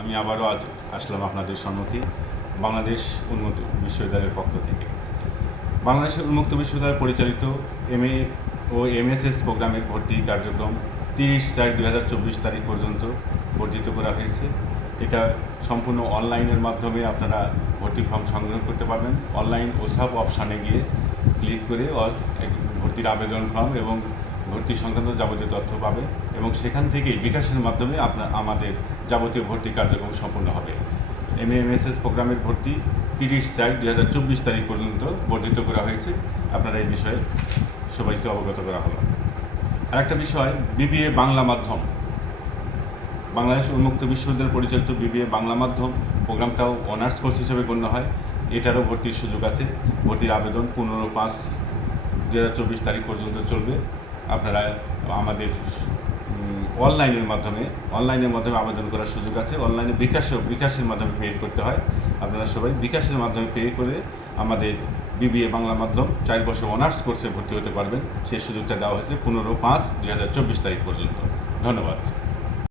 আমি আবারও আজ আসলাম আপনাদের সম্মুখে বাংলাদেশ উন্মুক্ত বিশ্ববিদ্যালয়ের পক্ষ থেকে। বাংলাদেশের উন্মুক্ত বিশ্ববিদ্যালয় পরিচালিত MA ও MSS প্রোগ্রামের ভর্তি কার্যক্রম 30/4/2024 তারিখ পর্যন্ত বর্ধিত করা হয়েছে। এটা সম্পূর্ণ অনলাইনের মাধ্যমে আপনারা ভর্তি ফর্ম সংগ্রহ করতে পারবেন। অনলাইন ওসাব অপশানে গিয়ে ক্লিক করে ভর্তির আবেদন ফর্ম এবং ভর্তি সংক্রান্ত যাবতীয় তথ্য পাবেন এবং সেখান থেকেই বিকাশের মাধ্যমে আমাদের যাবতীয় ভর্তি কার্যক্রম সম্পূর্ণ হবে। MSS প্রোগ্রামের ভর্তি 30/4/2024 তারিখ পর্যন্ত বর্ধিত করা হয়েছে। আপনারা এই বিষয়ে সবাইকে অবগত করা হলো। আরেকটা বিষয়, BBA বাংলা মাধ্যম, বাংলাদেশ উন্মুক্ত বিশ্ববিদ্যালয় পরিচালিত BBA বাংলা মাধ্যম প্রোগ্রামটাও অনার্স কোর্স হিসেবে গণ্য হয়। এটারও ভর্তির সুযোগ আছে। ভর্তির আবেদন 15/5/2024 তারিখ পর্যন্ত চলবে। আপনারা আমাদের অনলাইনের মাধ্যমে আবেদন করার সুযোগ আছে। অনলাইনে বিকাশের মাধ্যমে পে করতে হয়। আপনারা সবাই বিকাশের মাধ্যমে পে করে আমাদের BBA বাংলা মাধ্যম 4 বছর অনার্স কোর্সে ভর্তি হতে পারবেন। সেই সুযোগটা দেওয়া হয়েছে 15/5/2024 তারিখ পর্যন্ত। ধন্যবাদ।